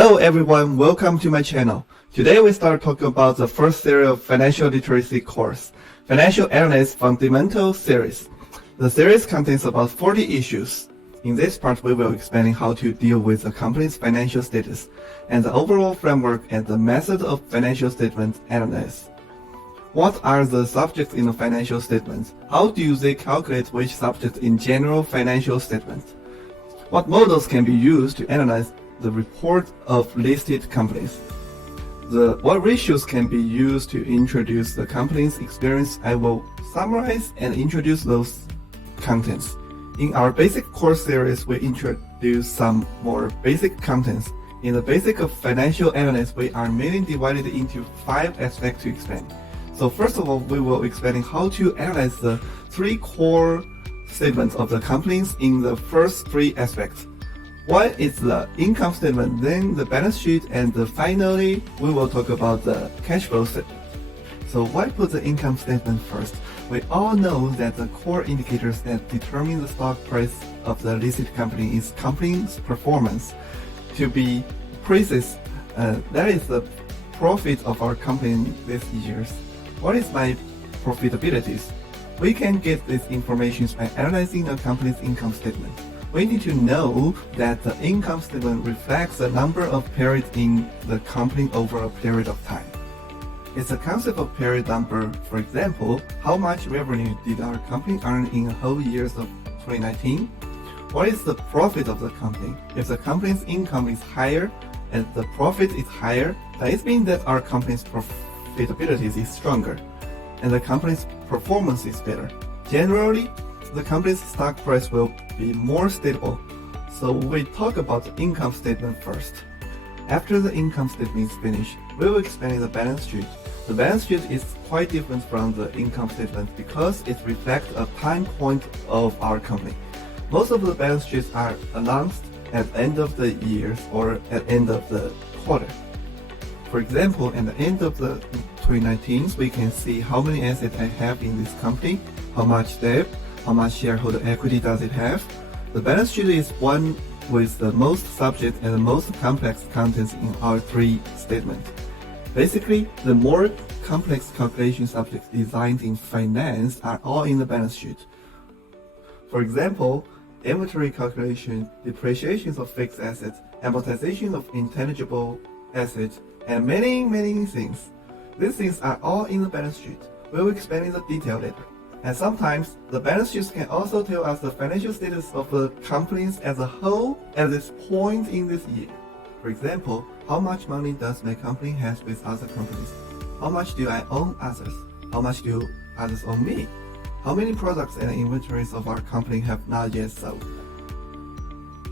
Hello everyone, welcome to my channel. Today we start talking about the first series of financial literacy course, Financial Analyst Fundamental Series. The series contains about 40 issues. In this part, we will explain how to deal with the company's financial status and the overall framework and the method of financial statement analysis. What are the subjects in the financial statements? How do they calculate which subjects in general financial statements? What models can be used to analyze the report of listed companies? What ratios can be used to introduce the company's experience? I will summarize and introduce those contents. In our basic course series, we introduce some more basic contents. In the basic of financial analysis, we are mainly divided into 5 aspects to explain. So first of all, we will explain how to analyze the 3 core statements of the companies in the first 3 aspects. One is the income statement, then the balance sheet, and finally, we will talk about the cash flow statement. So why put the income statement first? We all know that the core indicators that determine the stock price of the listed company is company's performance. To be precise, that is the profit of our company this year. What is my profitabilities? We can get this information by analyzing a company's income statement. We need to know that the income statement reflects the number of periods in the company over a period of time. It's a concept of period number. For example, how much revenue did our company earn in a whole year of 2019? What is the profit of the company? If the company's income is higher and the profit is higher, that means that our company's profitability is stronger and the company's performance is better. Generally, the company's stock price will be more stable. So we talk about the income statement first. After the income statement is finished, we will explain the balance sheet. The balance sheet is quite different from the income statement because it reflects a time point of our company. Most of the balance sheets are announced at the end of the year or at the end of the quarter. For example, at the end of the 2019, we can see how many assets I have in this company, how much debt, how much shareholder equity does it have. The balance sheet is one with the most subject and the most complex contents in our 3 statements. Basically, the more complex calculation subjects designed in finance are all in the balance sheet. For example, inventory calculation, depreciations of fixed assets, amortization of intangible assets, and many things. These things are all in the balance sheet. We will explain in the detail later. And sometimes, the balance sheets can also tell us the financial status of the companies as a whole at this point in this year. For example, how much money does my company have with other companies? How much do I own others? How much do others own me? How many products and inventories of our company have not yet sold?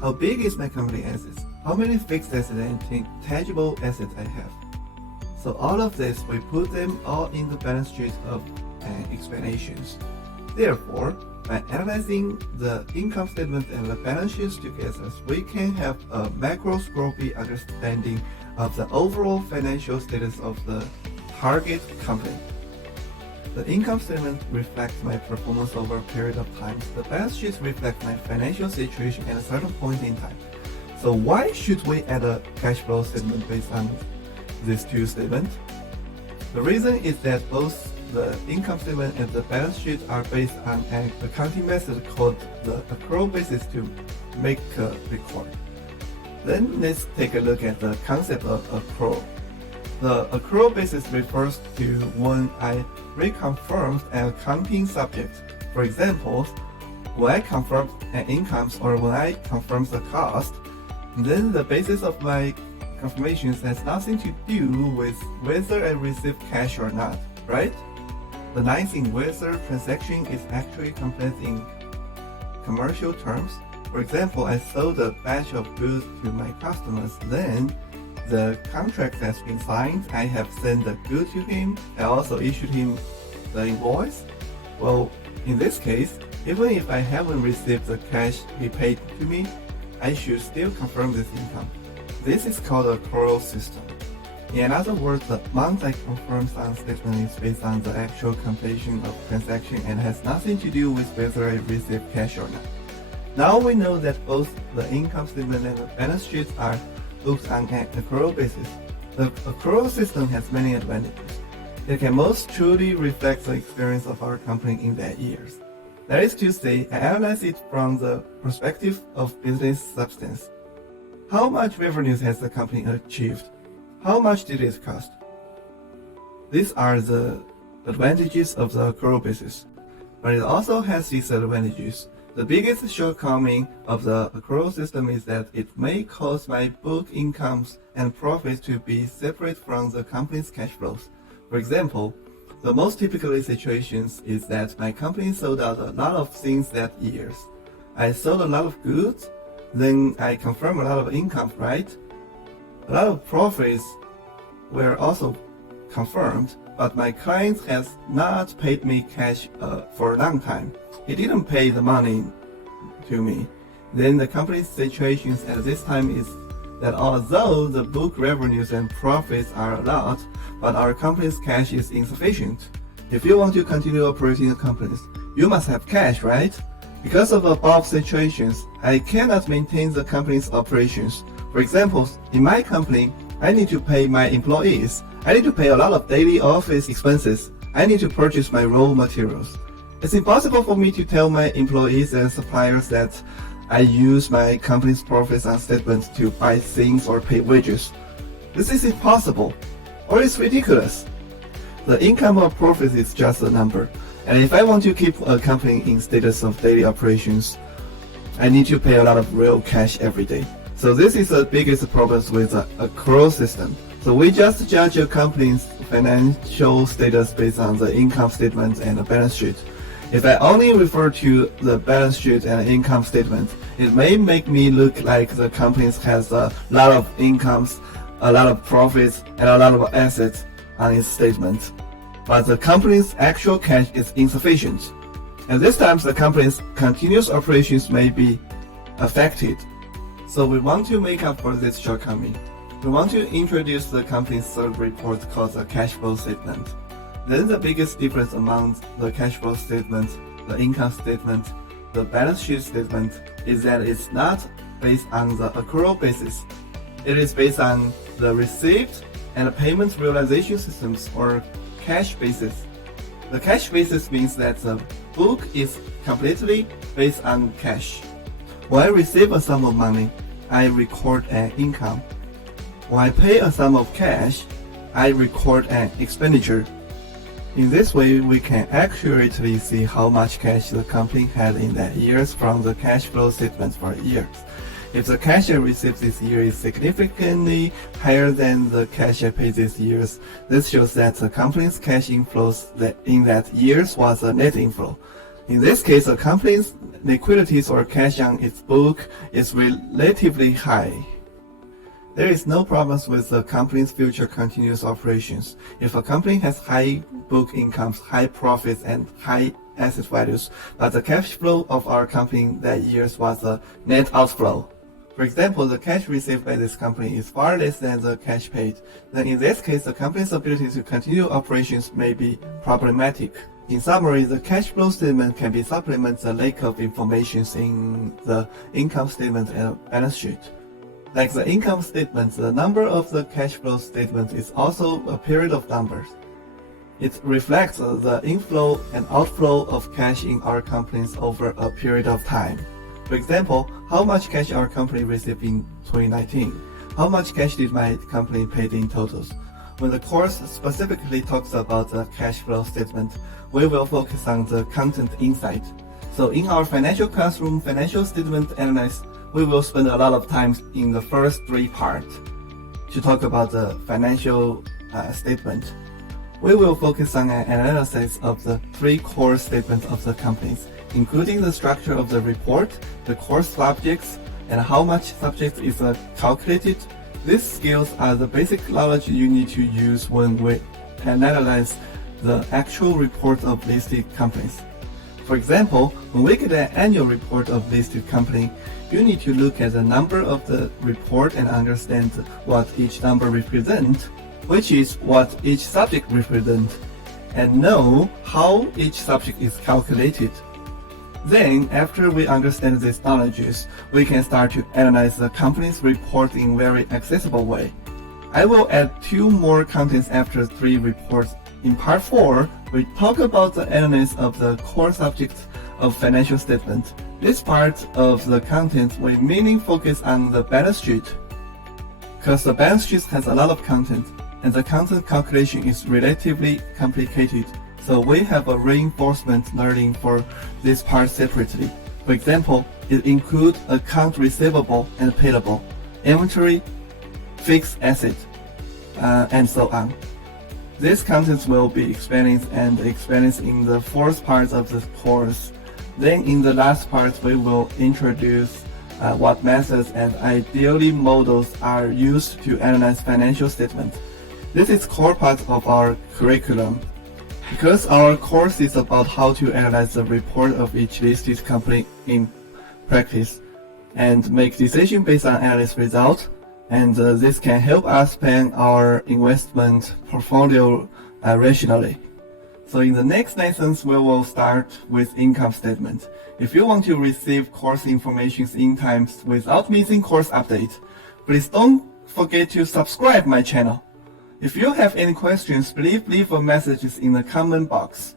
How big is my company assets? How many fixed assets and tangible assets I have? So all of this, we put them all in the balance sheet of explanations. Therefore, by analyzing the income statement and the balance sheets together, we can have a macroscopic understanding of the overall financial status of the target company. The income statement reflects my performance over a period of time. The balance sheet reflects my financial situation at a certain point in time. So why should we add a cash flow statement based on these 2 statements? The reason is that both the income statement and the balance sheet are based on an accounting method called the accrual basis to make a record. Then let's take a look at the concept of accrual. The accrual basis refers to when I reconfirm an accounting subject. For example, when I confirm an income or when I confirm the cost, then the basis of my confirmations has nothing to do with whether I receive cash or not, right? The ninth thing, whether transaction is actually completed in commercial terms. For example, I sold a batch of goods to my customers, then the contract has been signed, I have sent the good to him, I also issued him the invoice. Well, in this case, even if I haven't received the cash he paid to me, I should still confirm this income. This is called a accrual system. In other words, the amount I confirm on statement is based on the actual completion of transaction and has nothing to do with whether I receive cash or not. Now we know that both the income statement and the balance sheet are booked on an accrual basis. The accrual system has many advantages. It can most truly reflect the experience of our company in that years. That is to say, I analyze it from the perspective of business substance. How much revenues has the company achieved? How much did it cost? These are the advantages of the accrual basis, but it also has disadvantages. The biggest shortcoming of the accrual system is that it may cause my book incomes and profits to be separate from the company's cash flows. For example, the most typical situations is that my company sold out a lot of things that year. I sold a lot of goods, then I confirm a lot of income, right? A lot of profits were also confirmed, but my client has not paid me cash for a long time. He didn't pay the money to me. Then the company's situation at this time is that although the book revenues and profits are a lot, but our company's cash is insufficient. If you want to continue operating the companies, you must have cash, right? Because of above situations, I cannot maintain the company's operations. For example, in my company, I need to pay my employees. I need to pay a lot of daily office expenses. I need to purchase my raw materials. It's impossible for me to tell my employees and suppliers that I use my company's profits and statements to buy things or pay wages. This is impossible, or it's ridiculous. The income or profits is just a number, and if I want to keep a company in status of daily operations, I need to pay a lot of real cash every day. So this is the biggest problem with the accrual system. So we just judge a company's financial status based on the income statement and the balance sheet. If I only refer to the balance sheet and income statement, it may make me look like the company has a lot of incomes, a lot of profits, and a lot of assets on its statement. But the company's actual cash is insufficient. At this time, the company's continuous operations may be affected. So we want to make up for this shortcoming. We want to introduce the company's third report called the cash flow statement. Then the biggest difference among the cash flow statement, the income statement, the balance sheet statement is that it's not based on the accrual basis. It is based on the receipt and payment realization systems or cash basis. The cash basis means that the book is completely based on cash. When I receive a sum of money, I record an income. When I pay a sum of cash, I record an expenditure. In this way, we can accurately see how much cash the company had in that year from the cash flow statement for years. If the cash I received this year is significantly higher than the cash I paid this year, this shows that the company's cash inflows in that year was a net inflow. In this case, the company's liquidities or cash on its book is relatively high. There is no problems with the company's future continuous operations. If a company has high book incomes, high profits, and high asset values, but the cash flow of our company that year was a net outflow. For example, the cash received by this company is far less than the cash paid. Then in this case, the company's ability to continue operations may be problematic. In summary, the cash flow statement can be supplement the lack of information in the income statement and balance sheet. Like the income statement, the number of the cash flow statement is also a period of numbers. It reflects the inflow and outflow of cash in our companies over a period of time. For example, how much cash our company received in 2019? How much cash did my company pay in totals? When the course specifically talks about the cash flow statement, we will focus on the content insight. So in our financial classroom, financial statement analyst, we will spend a lot of time in the first three parts to talk about the financial statement. We will focus on an analysis of the three core statements of the companies, including the structure of the report, the core subjects, and how much subject is calculated. These skills are the basic knowledge you need to use when we analyze the actual report of listed companies. For example, when we get an annual report of listed company, you need to look at the number of the report and understand what each number represents, which is what each subject represents, and know how each subject is calculated. Then, after we understand these knowledges, we can start to analyze the company's report in very accessible way. I will add 2 more contents after 3 reports. In part 4, we talk about the analysis of the core subjects of financial statement. This part of the content will mainly focus on the balance sheet, because the balance sheet has a lot of content, and the content calculation is relatively complicated. So we have a reinforcement learning for this part separately. For example, it includes account receivable and payable, inventory, fixed asset, and so on. These contents will be experienced in the 4th part of the course. Then in the last part, we will introduce what methods and ideally models are used to analyze financial statements. This is core part of our curriculum. Because our course is about how to analyze the report of each listed company in practice and make decisions based on analyst results, and this can help us plan our investment portfolio rationally. So in the next lessons, we will start with income statement. If you want to receive course information in time without missing course updates, please don't forget to subscribe my channel. If you have any questions, please leave a message in the comment box.